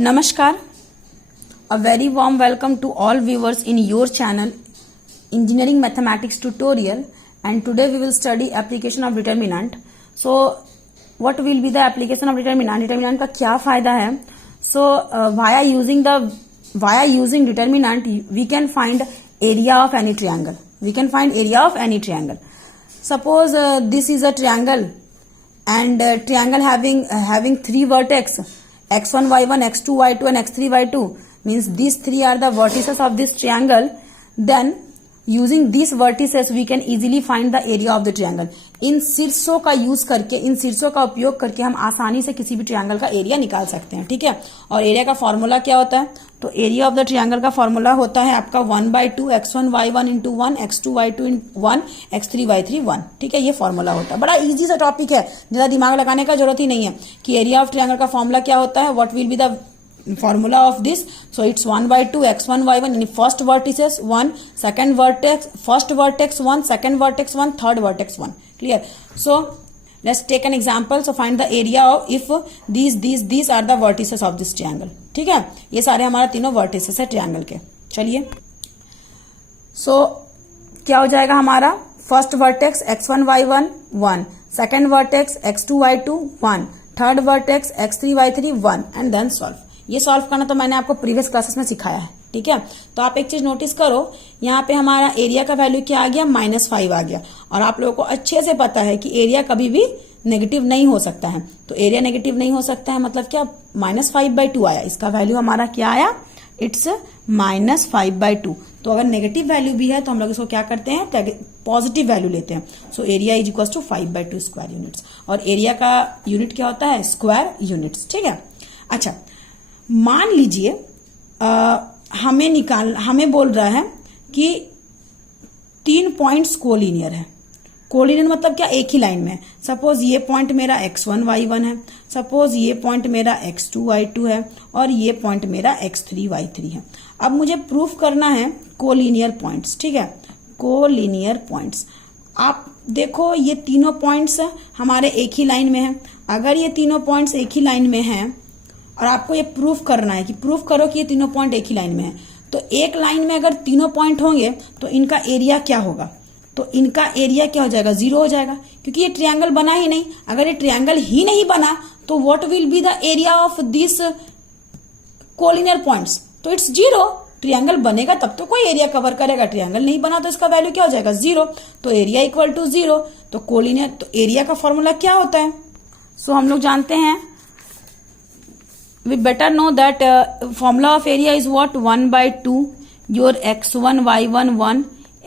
Namaskar, a very warm welcome to all viewers in your channel Engineering Mathematics Tutorial, and today we will study application of determinant. So what will be the application of determinant? Determinant का क्या फायदा है? So via using determinant we can find area of any triangle. We can find area of any triangle. Suppose this is a triangle and triangle having three vertex x1 y1 x2 y2 and x3 y2, means these three are the vertices of this triangle. Then using these vertices we can easily find the area of the triangle. इन शीर्षों का use करके, इन शीर्षों का उपयोग करके हम आसानी से किसी भी ट्रायंगल का एरिया निकाल सकते हैं. ठीक है. और एरिया का फॉर्मूला क्या होता है? तो एरिया ऑफ द ट्रायंगल का फॉर्मूला होता है आपका 1/2 x1 y1 into 1 x2 y2 1 x3 y3 1. ठीक है, ये फॉर्मूला होता है. बड़ा इजी सा टॉपिक है, ज्यादा दिमाग लगाने का जरूरत ही नहीं है कि एरिया ऑफ ट्रायंगल का फॉर्मूला क्या होता है. What will be the formula of this? So it's 1/2 x1 y1 in first vertices 1, second vertex, first vertex 1, second vertex 1, third vertex 1. Clear? So let's take an example. So find the area of if these are the vertices of this triangle. ठीक है, ये सारे हमारा तीनों vertices है triangle के. चलिए, so क्या हो जाएगा हमारा? First vertex x1 y1 1, second vertex x2 y2 1, third vertex x3 y3 1 and then solve. ये सॉल्व करना तो मैंने आपको प्रीवियस क्लासेस में सिखाया है. ठीक है, तो आप एक चीज नोटिस करो, यहाँ पे हमारा एरिया का वैल्यू क्या आ गया? -5 आ गया. और आप लोगों को अच्छे से पता है कि एरिया कभी भी नेगेटिव नहीं हो सकता है. तो एरिया नेगेटिव नहीं हो सकता है मतलब क्या? -5/2 आया. इसका वैल्यू हमारा क्या आया? इट्स -5/2. तो अगर नेगेटिव वैल्यू भी है तो हम लोग इसको क्या करते हैं? पॉजिटिव वैल्यू लेते हैं. So area is equal to 5/2 square units. और एरिया का यूनिट क्या होता है? Square units. ठीक है. अच्छा, मान लीजिए हमें बोल रहा है कि 3 पॉइंट्स कोलिनियर है. कोलिनियर मतलब क्या? एक ही लाइन में. सपोज ये पॉइंट मेरा x1 y1 है, सपोज ये पॉइंट मेरा x2 y2 है और ये पॉइंट मेरा x3 y3 है. अब मुझे प्रूफ करना है कोलिनियर पॉइंट्स. ठीक है, कोलिनियर पॉइंट्स. आप देखो ये तीनों पॉइंट्स हमारे एक ही लाइन में है. अगर ये तीनों पॉइंट्स एक ही लाइन में हैं और आपको ये प्रूफ करना है कि प्रूफ करो कि ये तीनों पॉइंट एक ही लाइन में है, तो एक लाइन में अगर तीनों पॉइंट होंगे तो इनका एरिया क्या होगा? तो इनका एरिया क्या हो जाएगा? 0 हो जाएगा, क्योंकि ये ट्रायंगल बना ही नहीं. अगर ये ट्रायंगल ही नहीं बना तो what will be the area of this collinear points? तो इट्स 0. ट्रायंगल बनेगा तब तो कोई एरिया कवर करेगा. ट्रायंगल नहीं बना तो इसका वैल्यू क्या हो जाएगा? 0. तो एरिया इक्वल टू 0. तो कोलिनियर, तो एरिया का फॉर्मूला क्या होता है? सो हम लोग जानते हैं, we better know that formula of area is what? 1/2 your x1 y1 1,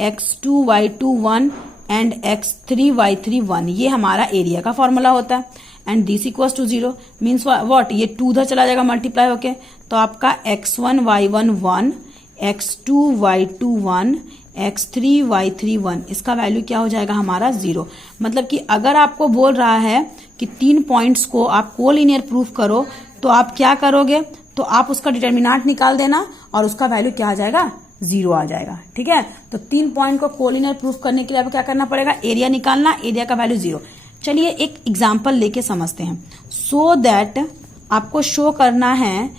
x2 y2 1 and x3 y3 1. ये हमारा एरिया का फॉर्मूला होता है. And this equals to 0 means what? ये 2 उधर चला जाएगा मल्टीप्लाई होके. तो आपका x1 y1 1, x2 y2 1, x3 y3 1, इसका वैल्यू क्या हो जाएगा हमारा? 0. मतलब कि अगर आपको बोल रहा है कि 3 पॉइंट्स को आप कोलिनियर प्रूफ करो तो आप क्या करोगे? तो आप उसका डिटर्मिनेंट निकाल देना और उसका वैल्यू क्या आ जाएगा? 0 आ जाएगा. ठीक है, तो 3 पॉइंट को कोलिनियर प्रूफ करने के लिए आपको क्या करना पड़ेगा? एरिया निकालना, एरिया का वैल्यू 0. चलिए एक एग्जांपल लेके समझते हैं. सो दैट आपको शो करना है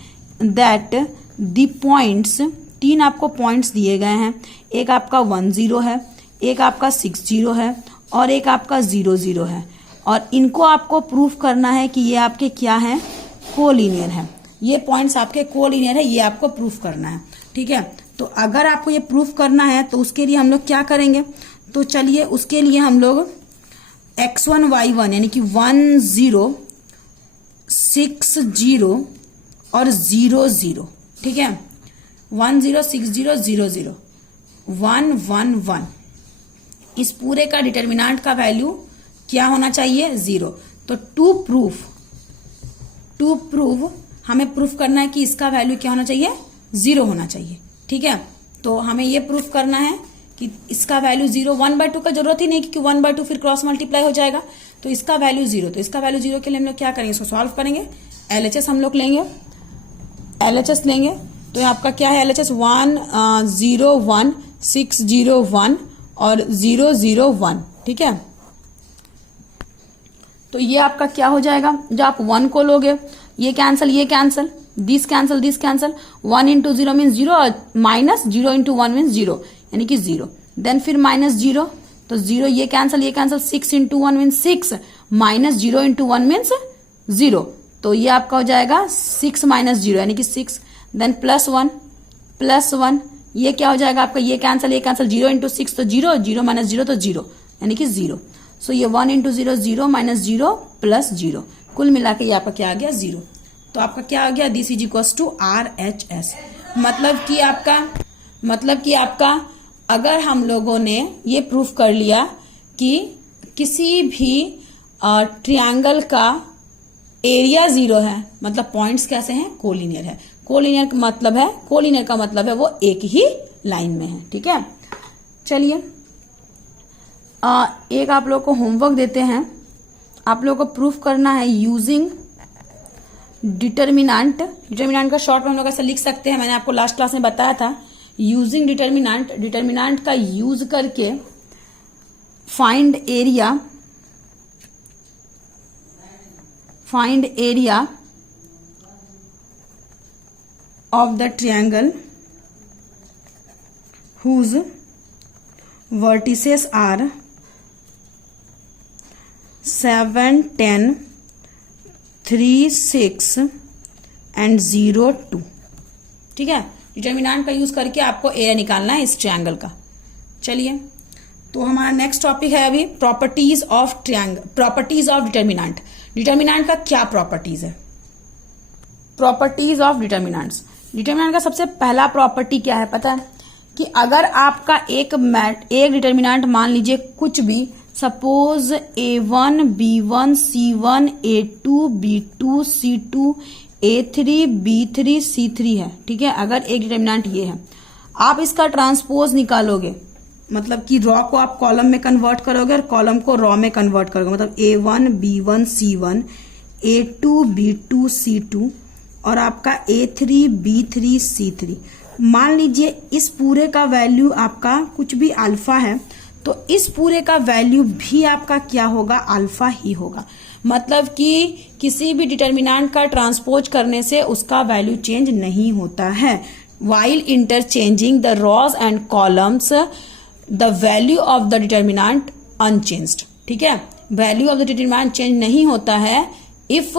दैट दी पॉइंट्स, 3 आपको पॉइंट्स दिए गए हैं. एक आपका 1 0 है, एक आपका 6 0 है और एक आपका 0 0 है. और इनको आपको प्रूफ करना है कि ये आपके क्या है? कोलिनियर है. ये पॉइंट्स आपके कोलिनियर है, ये आपको प्रूफ करना है. ठीक है, तो अगर आपको ये प्रूफ करना है तो उसके लिए हम लोग क्या करेंगे? तो चलिए उसके लिए हम लोग x1 y1 यानी कि 1 0 6 0 और 0 0. ठीक है, 1 0 6 0 0 0 1 1 1, इस पूरे का डिटर्मिनेंट का वैल्यू क्या होना चाहिए? 0. तो टू प्रूव हमें प्रूफ करना है कि इसका वैल्यू क्या होना चाहिए? 0 होना चाहिए. ठीक है, तो हमें ये प्रूफ करना है कि इसका वैल्यू 0. 1/2 का जरूरत ही नहीं क्योंकि 1/2 फिर क्रॉस मल्टीप्लाई हो जाएगा. तो इसका वैल्यू 0. तो इसका वैल्यू 0 के लिए हम लोग क्या करेंगे? इसको सॉल्व करेंगे. LHS हम लोग लेंगे, LHS लेंगे. तो आपका क्या है LHS? 1 0 1 6 0 1 और 0 0 1. ठीक है, तो ये आपका क्या हो जाएगा? जो आप 1 को लोगे, ये cancel this cancel, 1 into 0 means 0, minus 0 into 1 means 0, यानी कि 0। देन फिर माइनस 0, तो 0 ये cancel, 6 into 1 means 6, minus 0 into 1 means 0, तो ये आपका हो जाएगा 6 माइनस 0 यानी कि 6। देन प्लस 1, ये क्या हो जाएगा आपका, ये कैंसल, 0 इंटू 6 तो 0, 0 माइनस 0 तो 0, यानी कि 0। सो ये 1 इंटू 0 0 माइनस 0 प्लस 0, कुल मिला के ये आपका क्या आ गया 0। तो आपका क्या आ गया, this is equals to RHS। मतलब कि आपका अगर हम लोगों ने ये प्रूफ कर लिया कि किसी भी ट्रायंगल का एरिया 0 है, मतलब पॉइंट्स कैसे हैं, कोलिनियर है। कोलिनियर का मतलब है वो एक ही लाइन में है। ठीक है, चलिए एक आप लोग को होमवर्क देते हैं, आप लोग को प्रूफ करना है यूजिंग डिटर्मिनेंट का शॉर्ट में हम लोग ऐसा लिख सकते हैं, मैंने आपको लास्ट क्लास में बताया था। यूजिंग डिटर्मिनेंट का यूज करके find area of the triangle whose vertices are 7, 10, 3, 6 and 0, 2। ठीक है, डिटर्मिनेंट का यूज करके आपको एरिया निकालना है इस ट्रायंगल का। चलिए, तो हमारा नेक्स्ट टॉपिक है अभी प्रॉपर्टीज ऑफ डिटर्मिनेंट। डिटर्मिनेंट का क्या प्रॉपर्टीज है, प्रॉपर्टीज ऑफ डिटर्मिनेंट्स। डिटर्मिनेंट का सबसे पहला प्रॉपर्टी क्या है पता है, कि अगर आपका एक डिटर्मिनेंट मान लीजिए कुछ भी, suppose A1, B1, C1, A2, B2, C2, A3, B3, C3 है। ठीक है, अगर एक डिटर्मिनेंट ये है, आप इसका ट्रांसपोज निकालोगे, मतलब कि रॉ को आप कॉलम में कन्वर्ट करोगे और कॉलम को रॉ में कन्वर्ट करोगे, मतलब A1, B1, C1, A2, B2, C2 और आपका A3, B3, C3। मान लीजिए इस पूरे का वैल्यू आपका कुछ भी अल्फा है, तो इस पूरे का वैल्यू भी आपका क्या होगा, अल्फा ही होगा। मतलब कि किसी भी डिटर्मिनेंट का ट्रांसपोज करने से उसका वैल्यू चेंज नहीं होता है। While interchanging the rows and columns the value of the determinant unchanged. ठीक है, value of the determinant change नहीं होता है if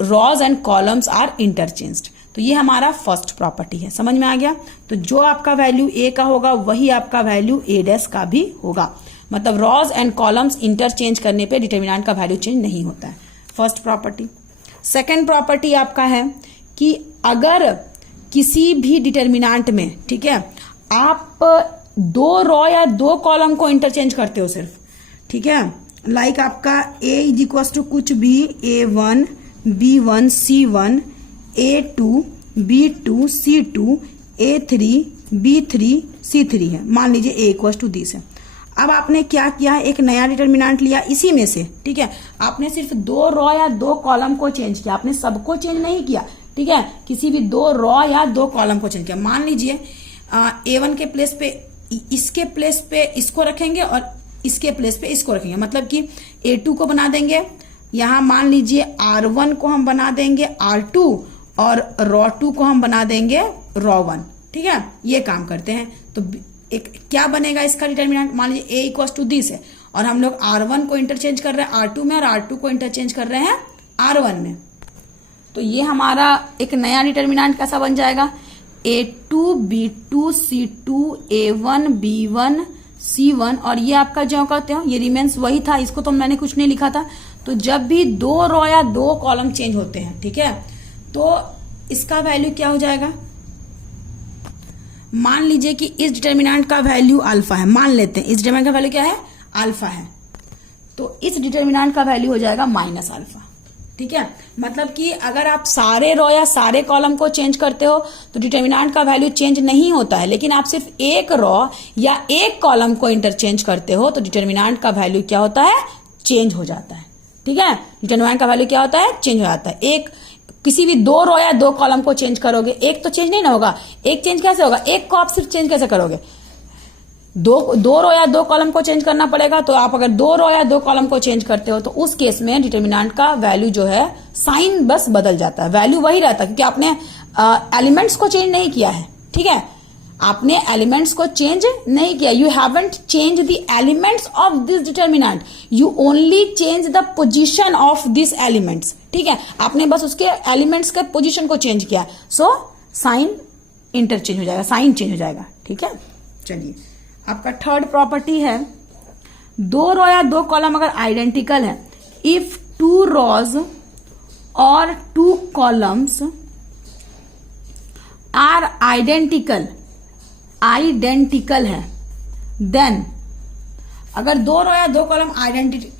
rows and columns are interchanged. तो ये हमारा फर्स्ट प्रॉपर्टी है, समझ में आ गया। तो जो आपका वैल्यू ए का होगा वही आपका वैल्यू ए डैश का भी होगा, मतलब रॉज एंड कॉलम्स इंटरचेंज करने पे डिटर्मिनेंट का वैल्यू चेंज नहीं होता है, फर्स्ट प्रॉपर्टी। सेकेंड प्रॉपर्टी आपका है कि अगर किसी भी डिटर्मिनेंट में, ठीक है, आप 2 रॉ या 2 कॉलम को इंटरचेंज करते हो सिर्फ, ठीक है, लाइक आपका ए इज इक्वल टू कुछ भी A1, B1, C1, A2, B2, C2, A3, B3, C3 है। मान लीजिए A इक्वल टू दिस है। अब आपने क्या किया है, एक नया डिटर्मिनेंट लिया इसी में से, ठीक है, आपने सिर्फ 2 रॉ या 2 कॉलम को चेंज किया, आपने सबको चेंज नहीं किया। ठीक है, किसी भी 2 रॉ या 2 कॉलम को चेंज किया। मान लीजिए A1 के प्लेस पे इसके प्लेस पे इसको रखेंगे और इसके प्लेस पे इसको रखेंगे, मतलब कि A2 को बना देंगे, यहां मान लीजिए R1 को हम बना देंगे R2 और रॉ 2 को हम बना देंगे रॉ 1। ठीक है, ये काम करते हैं। तो एक क्या बनेगा इसका डिटर्मिनेंट, मान लीजिए A इक्वल टू दिस है और हम लोग R1 को इंटरचेंज कर रहे हैं R2 में और R2 को इंटरचेंज कर रहे हैं R1 में। तो ये हमारा एक नया डिटर्मिनेंट कैसा बन जाएगा, A2, B2, C2, A1, B1, C1 और ये आपका जो कहते हो ये रिमेन्स वही था, इसको तो मैंने कुछ नहीं लिखा था। तो जब भी 2 रॉ या 2 कॉलम चेंज होते हैं, ठीक है, तो इसका वैल्यू क्या हो जाएगा, मान लीजिए कि इस डिटर्मिनेंट का वैल्यू अल्फा है, मान लेते हैं इस डिटर्मिनेंट का वैल्यू क्या है, अल्फा है, तो इस डिटर्मिनेंट का वैल्यू हो जाएगा माइनस अल्फा। ठीक है, मतलब कि अगर आप सारे रॉ या सारे कॉलम को चेंज करते हो तो डिटर्मिनेंट का वैल्यू चेंज नहीं होता है, लेकिन आप सिर्फ एक रॉ या एक कॉलम को इंटरचेंज करते हो तो डिटर्मिनेंट का वैल्यू क्या होता है, चेंज हो जाता है। ठीक है, डिटर्मिनेंट का वैल्यू क्या होता है, चेंज हो जाता है। एक किसी भी 2 रॉ या 2 कॉलम को चेंज करोगे, एक तो चेंज नहीं ना होगा, एक चेंज कैसे होगा, एक को आप सिर्फ चेंज कैसे करोगे, 2 रॉ या 2 कॉलम को चेंज करना पड़ेगा। तो आप अगर 2 रॉ या 2 कॉलम को चेंज करते हो तो उस केस में डिटर्मिनेंट का वैल्यू जो है साइन बस बदल जाता है, वैल्यू वही रहता है, क्योंकि आपने एलिमेंट्स को चेंज नहीं किया है, ठीक है, आपने एलिमेंट्स को चेंज नहीं किया, you haven't change the elements of this determinant, you only change the position of this elements, ठीक है, आपने बस उसके एलिमेंट्स के पोजीशन को चेंज किया, सो साइन इंटरचेंज हो जाएगा, साइन चेंज हो जाएगा, ठीक है। चलिए आपका थर्ड प्रॉपर्टी है, दो रो या दो कॉलम अगर आइडेंटिकल है, इफ टू रोज और टू कॉलम्स आर आइडेंटिकल है, देन अगर दो रो या दो कॉलम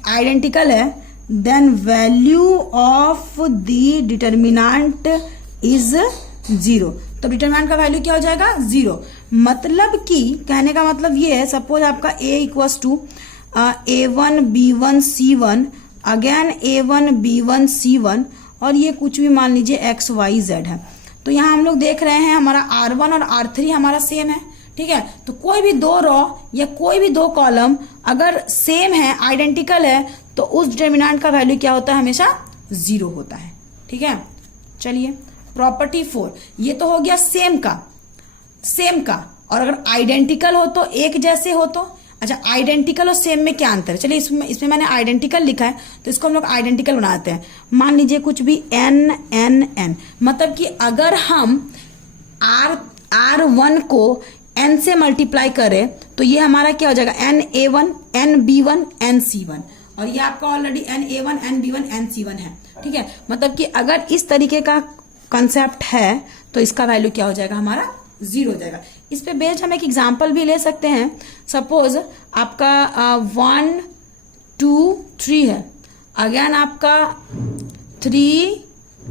आइडेंटिकल है, then value of the determinant is 0। तो डिटर्मिनेंट का वैल्यू क्या हो जाएगा? 0। मतलब कि कहने का मतलब ये है, सपोज आपका a equals to a1 b1 c1 again a1 b1 c1 और ये कुछ भी मान लीजिए x y z है। तो यहाँ हम लोग देख रहे हैं हमारा R1 और R3 हमारा सेम है, ठीक है। तो कोई भी दो रो या कोई भी दो कॉलम अगर सेम है, आइडेंटिकल है, तो उस डिटर्मिनेंट का वैल्यू क्या होता है? हमेशा 0 होता है, ठीक है। चलिए प्रॉपर्टी 4, ये तो हो गया सेम का। और अगर आइडेंटिकल हो तो एक जैसे हो तो, अच्छा आइडेंटिकल और सेम में क्या अंतर है? चलिए इसमें मैंने आइडेंटिकल लिखा है तो इसको हम लोग आइडेंटिकल बनाते हैं। मान लीजिए कुछ भी n, मतलब कि अगर हम R1 को n से मल्टीप्लाई करें तो ये हमारा क्या हो जाएगा? NA1, NB1, NC1, और ये आपका ऑलरेडी NA1, NB1, NC1 है, ठीक है। मतलब कि अगर इस तरीके का कंसेप्ट है तो इसका वैल्यू क्या हो जाएगा? हमारा 0 हो जाएगा। इस पे बेस्ड हम एक एग्जांपल भी ले सकते हैं। सपोज आपका 1 2 3 है, अगेन आपका 3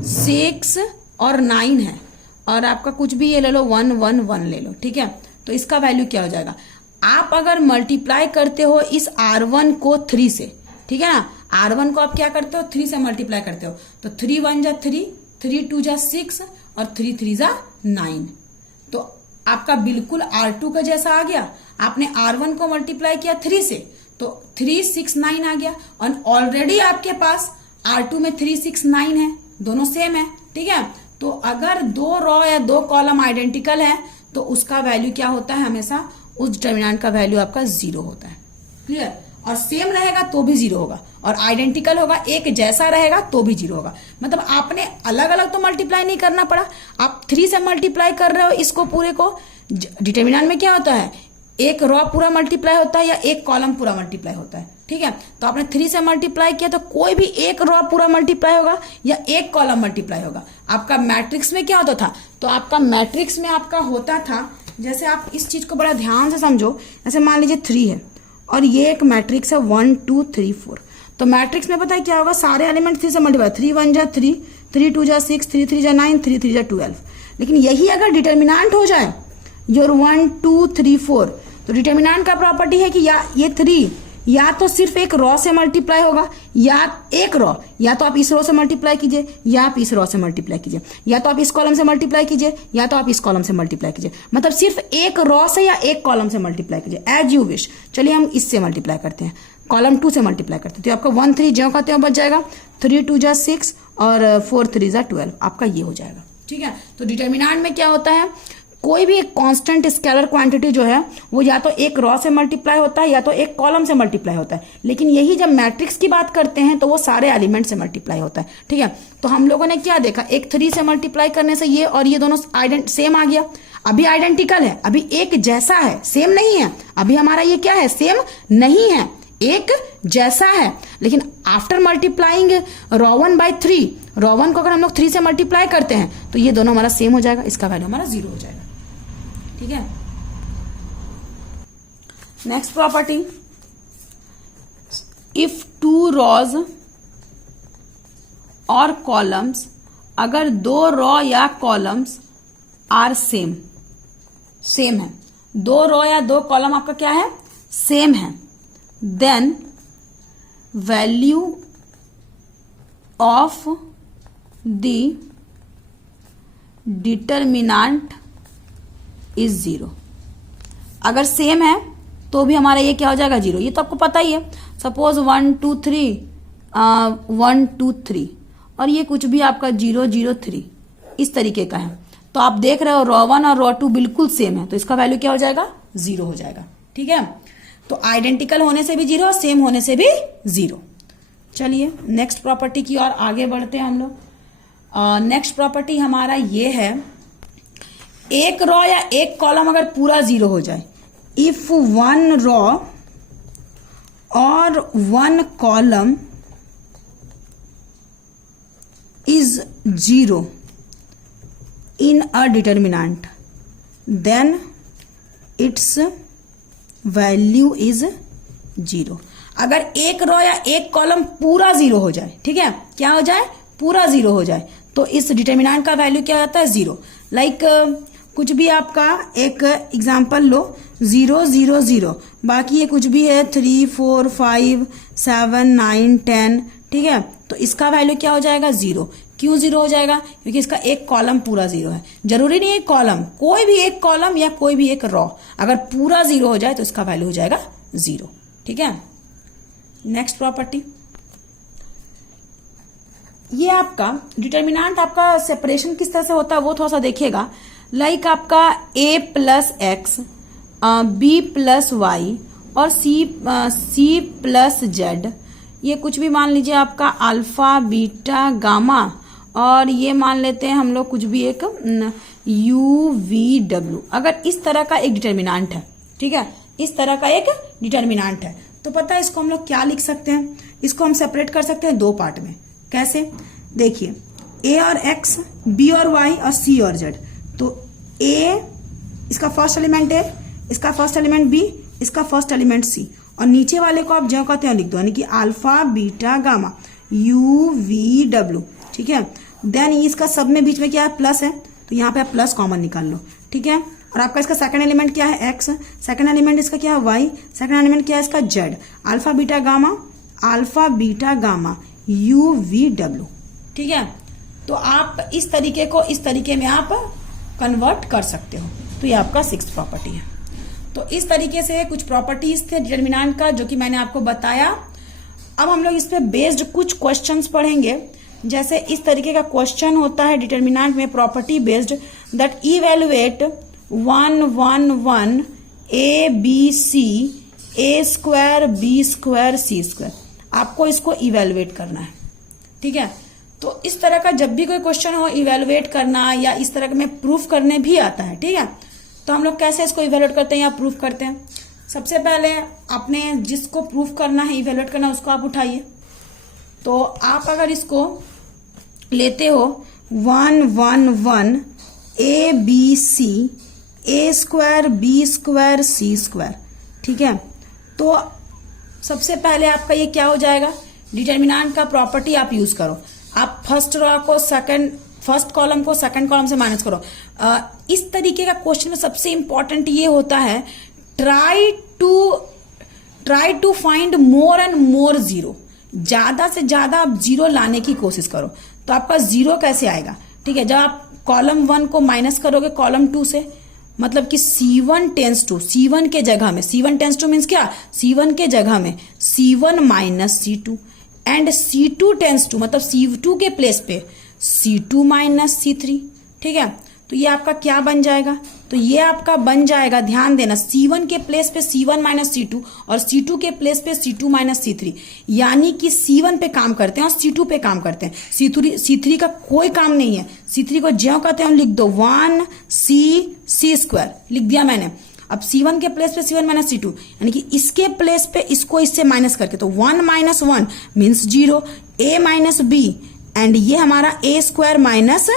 6 और 9 है, और आपका कुछ भी ये ले लो 1 1 1 ले लो, ठीक है। तो इसका वैल्यू क्या हो जाएगा? आप अगर मल्टीप्लाई करते हो इस R1 को 3 से, ठीक है ना, R1 को आप क्या करते हो? 3 से मल्टीप्लाई करते हो, तो 3 1 जा 3, 3 2 जा 6 और 3 3 जा 9, तो आपका बिल्कुल R2 का जैसा आ गया। आपने R1 को मल्टीप्लाई किया 3 से तो 3 6 9 आ गया, और ऑलरेडी आपके पास R2 में 3 6 9 है, दोनों सेम है, ठीक है। तो अगर दो रो या दो कॉलम आइडेंटिकल है तो उसका वैल्यू क्या होता है? हमेशा उस डिटर्मिनेंट का वैल्यू आपका 0 होता है, क्लियर। और सेम रहेगा तो भी 0 होगा, और आइडेंटिकल होगा, एक जैसा रहेगा तो भी 0 होगा। मतलब आपने अलग अलग तो मल्टीप्लाई नहीं करना पड़ा, आप 3 से मल्टीप्लाई कर रहे हो इसको पूरे को। डिटर्मिनेंट में क्या होता है? एक रो पूरा मल्टीप्लाई होता है या एक कॉलम पूरा मल्टीप्लाई होता है, ठीक है। तो आपने 3 से मल्टीप्लाई किया तो कोई भी एक रो पूरा मल्टीप्लाई होगा या एक कॉलम मल्टीप्लाई होगा। आपका मैट्रिक्स में क्या होता था? तो आपका मैट्रिक्स में आपका होता था, जैसे आप इस चीज को बड़ा ध्यान से समझो, जैसे मान लीजिए 3 है और ये एक मैट्रिक्स है 1 2 3 4, तो मैट्रिक्स में पता है क्या होगा? सारे एलिमेंट 3 से मल्टीप्लाई, 3 1 जा 3, 3 2 जा 6, 3 3 जा 9, 3 3 जा 12। लेकिन यही अगर डिटर्मिनेंट हो जाए योर 1 2 3 4, तो डिटर्मिनेंट का प्रॉपर्टी है कि या ये 3 या तो सिर्फ एक रो से मल्टीप्लाई होगा, या एक रो, या तो आप इस रो से मल्टीप्लाई कीजिए या आप इस रो से मल्टीप्लाई कीजिए, या तो आप इस कॉलम से मल्टीप्लाई कीजिए या तो आप इस कॉलम से मल्टीप्लाई कीजिए। मतलब सिर्फ एक रो से या एक कॉलम से मल्टीप्लाई कीजिए, एज यू विश। चलिए हम इससे मल्टीप्लाई करते हैं, कॉलम 2 से मल्टीप्लाई करते हैं, तो आपका 1 3 ज्यों का त्यों बच जाएगा, 3 2 जा 6 और 4 3 जा 12, आपका ये हो जाएगा, ठीक है। तो डिटर्मिनेंट में क्या होता है? कोई भी एक कांस्टेंट स्केलर क्वांटिटी जो है वो या तो एक रो से मल्टीप्लाई होता है या तो एक कॉलम से मल्टीप्लाई होता है। लेकिन यही जब मैट्रिक्स की बात करते हैं तो वो सारे एलिमेंट से मल्टीप्लाई होता है, ठीक है। तो हम लोगों ने क्या देखा? एक 3 से मल्टीप्लाई करने से ये और ये दोनों सेम आ गया, अभी आइडेंटिकल है, अभी एक जैसा है, सेम नहीं है। अभी हमारा ये क्या है? सेम नहीं है, एक जैसा है। लेकिन आफ्टर मल्टीप्लाइंग रो 1 बाई 3, रो 1 को अगर हम लोग 3 से मल्टीप्लाई करते हैं तो ये दोनों हमारा सेम हो जाएगा, इसका वैल्यू हमारा 0 हो जाएगा, ठीक है। नेक्स्ट प्रॉपर्टी, इफ 2 रोज और कॉलम्स, अगर 2 रो या कॉलम्स आर सेम है, 2 रो या 2 कॉलम आपका क्या है? सेम है, then value of the determinant is 0। अगर सेम है तो भी हमारा ये क्या हो जाएगा? 0। ये तो आपको पता ही है। सपोज 1 2 3 1 2 3 और ये कुछ भी आपका 0 0 3 इस तरीके का है, तो आप देख रहे हो रो 1 और रो 2 बिल्कुल सेम है, तो इसका वैल्यू क्या हो जाएगा, 0 हो जाएगा। ठीक है, तो आइडेंटिकल होने से भी 0 और सेम होने से भी 0। चलिए नेक्स्ट प्रॉपर्टी की ओर आगे बढ़ते हैं हम लोग। नेक्स्ट प्रॉपर्टी हमारा ये है, एक रो या एक कॉलम अगर पूरा 0 हो जाए, इफ 1 रो और 1 column is 0 in a determinant, then its value is 0। अगर एक रो या एक कॉलम पूरा 0 हो जाए, ठीक है, क्या हो जाए, पूरा 0 हो जाए, तो इस डिटर्मिनेंट का वैल्यू क्या होता है, 0। लाइक कुछ भी आपका एक एग्जांपल लो, 0 0 0, बाकी ये कुछ भी है 3 4 5 7 9 10, ठीक है, तो इसका वैल्यू क्या हो जाएगा, 0। क्यों 0 हो जाएगा, क्योंकि इसका एक कॉलम पूरा 0 है। जरूरी नहीं है कॉलम, कोई भी एक कॉलम या कोई भी एक रो अगर पूरा 0 हो जाए तो इसका वैल्यू हो जाएगा 0। ठीक है, नेक्स्ट प्रॉपर्टी, ये आपका डिटर्मिनेंट आपका सेपरेशन किस तरह से होता है वो थोड़ा सा देखिएगा। लाइक आपका a plus x, b plus y और c प्लस जेड, ये कुछ भी मान लीजिए आपका अल्फा बीटा गामा, और ये मान लेते हैं हम लोग कुछ भी एक u v w। अगर इस तरह का एक डिटर्मिनेंट है, ठीक है, इस तरह का एक डिटर्मिनेंट है, तो पता है इसको हम लोग क्या लिख सकते हैं, इसको हम सेपरेट कर सकते हैं 2 पार्ट में। कैसे, देखिए a और x, b और y और c और z। तो a इसका फर्स्ट एलिमेंट है, इसका फर्स्ट एलिमेंट b, इसका फर्स्ट एलिमेंट c, और नीचे वाले को आप जो कहते हैं लिख दो, यानी कि alpha beta gamma u v w। ठीक है, देन इसका सब में बीच में क्या है, प्लस है, तो यहाँ पे आप प्लस कॉमन निकाल लो। ठीक है, और आपका इसका सेकंड एलिमेंट क्या है, x, सेकंड एलिमेंट इसका क्या है, y, सेकंड एलिमेंट क्या है इसका, z। Alpha beta gamma u v w। ठीक है, तो आप इस तरीके को इस तरीके में आप कन्वर्ट कर सकते हो। तो ये आपका 6th प्रॉपर्टी है। तो इस तरीके से कुछ प्रॉपर्टीज थे डिटर्मिनेंट का जो कि मैंने आपको बताया। अब हम लोग इस पे बेस्ड कुछ क्वेश्चंस पढ़ेंगे। जैसे इस तरीके का क्वेश्चन होता है डिटर्मिनेंट में, property based, that evaluate 1 1 1 a b c a square b square c square. आपको इसको इवेलुएट करना है। ठीक है, तो इस तरह का जब भी कोई क्वेश्चन हो, इवेलुएट करना या इस तरह में प्रूफ करने भी आता है। ठीक है, तो हम लोग कैसे इसको इवेलुएट करते हैं या प्रूफ करते हैं। सबसे पहले आपने जिसको प्रूफ करना है, इवेलुएट करना है, उसको आप उठाइए। तो आप अगर इसको लेते हो 1 1 1 a b c a square b square c square. ठीक है, तो सबसे पहले आपका ये क्या हो जाएगा, डिटर्मिनेंट का प्रॉपर्टी आप यूज करो। आप फर्स्ट रो को फर्स्ट कॉलम को सेकंड कॉलम से माइनस करो। इस तरीके का क्वेश्चन में सबसे इंपॉर्टेंट ये होता है, try to find more and more zero. ज्यादा से ज्यादा आप जीरो लाने की कोशिश करो। तो आपका जीरो कैसे आएगा, ठीक है, जब आप कॉलम 1 को माइनस करोगे कॉलम 2 से, मतलब कि C1 टेंस टू, C1 के जगह में, C1 टेंस टू मीन्स क्या, C1 के जगह में C1 minus C2, and C2 tense to मतलब C2 के प्लेस पे C2 माइनस C3। ठीक है, तो ये आपका क्या बन जाएगा, तो ये आपका बन जाएगा, ध्यान देना, C1 के प्लेस पे C1 माइनस C2 और C2 के प्लेस पे C2 माइनस C3, यानी कि C1 पे काम करते हैं और C2 पे काम करते हैं। C3 का कोई काम नहीं है। C3 को ज्यों कहते हैं लिख दो 1 C स्क्वायर, लिख दिया मैंने। अब C1 के प्लेस पे C1 माइनस C2, यानी कि इसके प्लेस पे इसको इससे माइनस करके, तो 1 minus 1 means 0, a minus b, and ये हमारा a square minus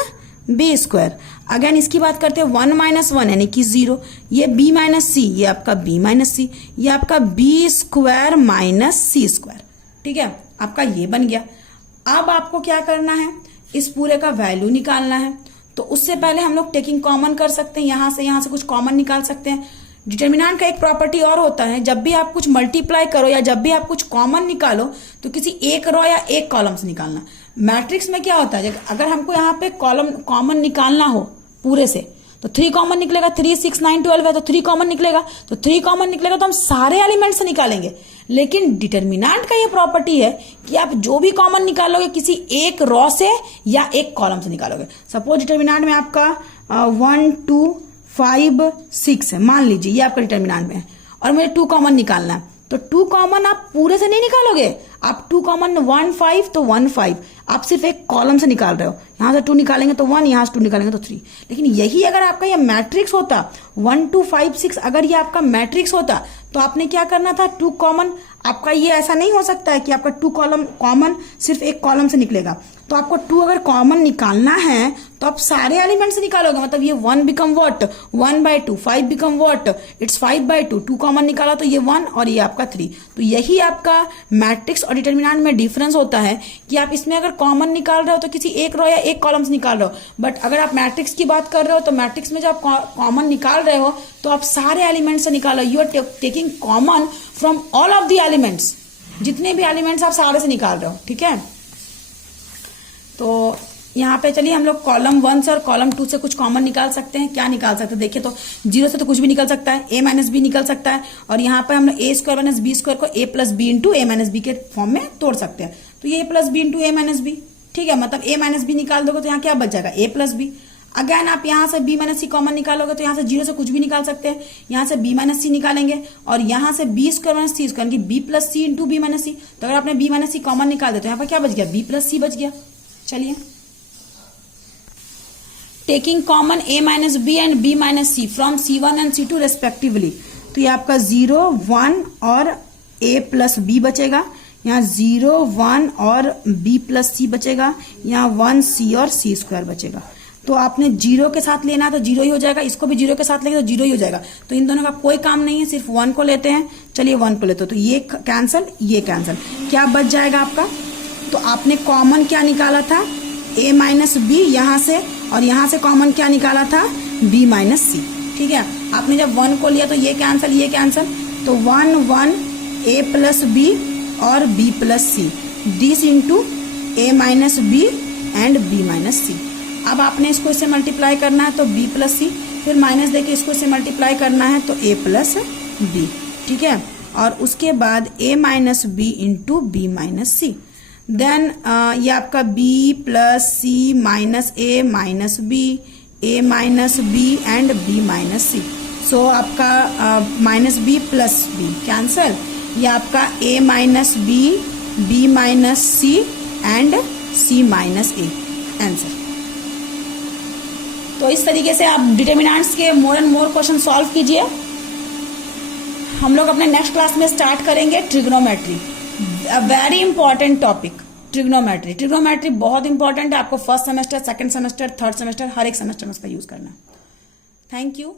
b square. Again इसकी बात करते हैं 1 माइनस 1 यानी कि 0, ये b माइनस c, ये आपका b माइनस c, ये आपका b square minus c square. ठीक है, आपका ये बन गया। अब आपको क्या करना है, इस पूरे का वैल्यू निकालना है। तो उससे पहले हम लोग टेकिंग कॉमन कर सकते हैं, यहां से कुछ कॉमन निकाल सकते हैं। डिटर्मिनेंट का एक प्रॉपर्टी और होता है, जब भी आप कुछ मल्टीप्लाई करो या जब भी आप कुछ कॉमन निकालो तो किसी एक रो या एक कॉलम से निकालना। मैट्रिक्स में क्या होता है, अगर हमको यहाँ पे कॉलम कॉमन निकालना हो पूरे से, तो तो 3 कॉमन निकलेगा, 3, 6, 9, 12 है तो 3 कॉमन निकलेगा, तो 3 कॉमन निकलेगा तो हम सारे एलिमेंट से निकालेंगे। लेकिन डिटर्मिनेंट का ये प्रॉपर्टी है कि आप जो भी कॉमन निकालोगे किसी एक रॉ से या एक कॉलम से निकालोगे। सपोज डिटर्मिनेंट में आपका 1, 2, 5, 6 है, मान लीजिए ये आपका डिटर्मिनेंट में है और मुझे 2 कॉमन निकालना है, तो 2 कॉमन आप पूरे से नहीं निकालोगे, आप 2 कॉमन 1, 5 तो 1, 5 आप सिर्फ एक कॉलम से निकाल रहे हो। यहां से 2 निकालेंगे तो 1, यहां से 2 निकालेंगे तो 3। लेकिन यही अगर आपका ये मैट्रिक्स होता 1, 2, 5, 6 अगर ये आपका मैट्रिक्स होता तो आपने क्या करना था, 2 कॉमन आपका ये ऐसा नहीं हो सकता है कि आपका 2 कॉलम कॉमन सिर्फ एक कॉलम से निकलेगा। तो आपको 2 अगर कॉमन निकालना है तो आप सारे एलिमेंट से निकालोगे। मतलब ये 1 become what, 1/2, 5 become what, it's 5/2, 2 common निकाला तो ये 1 और ये आपका 3। तो यही आपका मैट्रिक्स और डिटर्मिनेंट में डिफरेंस होता है कि आप इसमें अगर कॉमन निकाल रहे हो तो किसी एक रो या एक कॉलम से निकाल रहे हो, बट अगर आप मैट्रिक्स की बात कर रहे हो तो मैट्रिक्स में जब आप कॉमन निकाल रहे हो तो आप सारे एलिमेंट से निकालो। You are taking common from all of the elements, जितने भी एलिमेंट्स आप सारे से निकाल रहे हो, ठीक है। तो यहाँ पे चलिए हम लोग कॉलम 1 से और कॉलम 2 से कुछ कॉमन निकाल सकते हैं। क्या निकाल सकते हैं देखिए, तो 0 से तो कुछ भी निकल सकता है, a माइनस बी निकल सकता है, और यहाँ पे हम लोग a square minus b square को a plus b into a minus b के फॉर्म में तोड़ सकते हैं। तो ये a plus b into a minus b, ठीक है, मतलब a माइनस बी निकाल दोगे तो यहाँ क्या बच जाएगा, a प्लस बी। अगेन आप यहाँ से b माइनस सी कॉमन निकालोगे तो यहाँ से 0 से कुछ भी निकाल सकते हैं, यहाँ से b माइनस सी निकालेंगे और यहाँ से b स्क्वायर माइनस सी स्क्वायर b प्लस सी इंटू बी माइनस सी। तो अगर आपने b माइनस सी कॉमन निकाल दिया तो यहाँ पर क्या बच गया, b प्लस सी बच गया। चलिए, taking common a minus B and b minus c from C1 and C2 respectively, तो ये आपका 0, 1 और a प्लस b बचेगा, यहाँ 0, 1 और b प्लस सी बचेगा, यहाँ 1 c और c स्क्वायर बचेगा। तो आपने 0 के साथ लेना तो 0 ही हो जाएगा, इसको भी 0 के साथ लेंगे तो 0 ही हो जाएगा। तो इन दोनों का कोई काम नहीं है, सिर्फ 1 को लेते हैं। चलिए 1 को लेते हो तो ये कैंसिल, ये कैंसिल, क्या बच जाएगा आपका। तो आपने कॉमन क्या निकाला था, a माइनस बी यहाँ से, और यहाँ से कॉमन क्या निकाला था, b माइनस सी, ठीक है। आपने जब 1 को लिया तो ये कैंसिल, ये कैंसिल, तो 1, 1 a प्लस बी और b plus C, this into a minus B and b minus C. अब आपने इसको इससे मल्टीप्लाई करना है तो b प्लस सी, फिर माइनस देके इसको इससे मल्टीप्लाई करना है तो a प्लस बी, ठीक है। और उसके बाद a minus B into B minus C, then ये आपका b plus C minus a minus B, a minus B and b minus C. So आपका minus b plus b cancel, ये आपका a minus B, b minus C and c minus a, answer. तो इस तरीके से आप determinants के more and more question solve कीजिए। हम लोग अपने नेक्स्ट क्लास में स्टार्ट करेंगे trigonometry, a very important topic trigonometry. Trigonometry बहुत इंपॉर्टेंट है, आपको first semester, second semester, third semester, हर एक सेमेस्टर में इसका यूज करना है। Thank you.